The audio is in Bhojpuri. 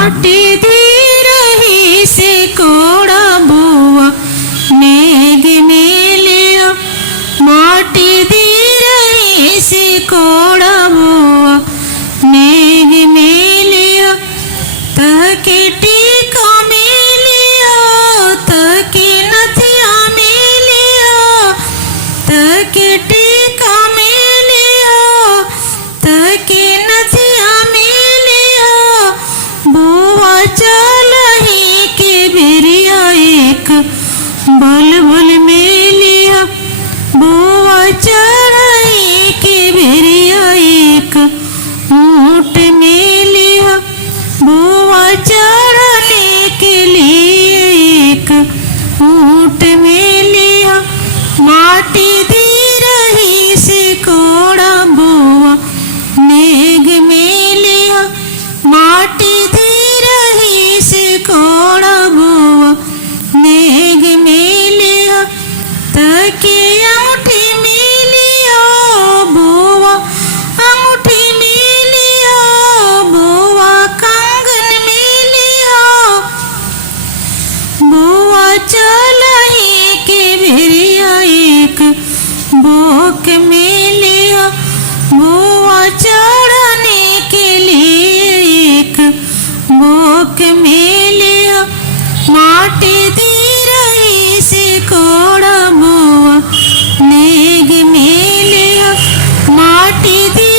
माटी दी रही से कोड़ा बुआ नेग मेलिया माटी दी रही से कोड़ा बुआ नेग मेलिया तके टीका मेलिया तके नथिया मेलिया तके टीका मेलिया तके नथिया मेलिया बुआ चलही के बेरिया एक बल बल मेलिया बुआ चढ़ी के बेरिया एक ऊँट मेलिया बुआ चढ़ने के लिए एक ऊँट मेलिया माटी दी रही से कोड़ा बुआ नेग मेलिया माटी दी रही से कोड़ा बुआ नेग मेलिया तके अंगूठी मेलिया बुआ अंगूठी मेलिया बुआ कंगन मेलिया बुआ चलही के बेरिया एक बोक मेलिया बुआ चढ़ने के लिए एक बोक मेलिया माटी दी रही से कोड़ा बुआ नेग मेलिया माटी दी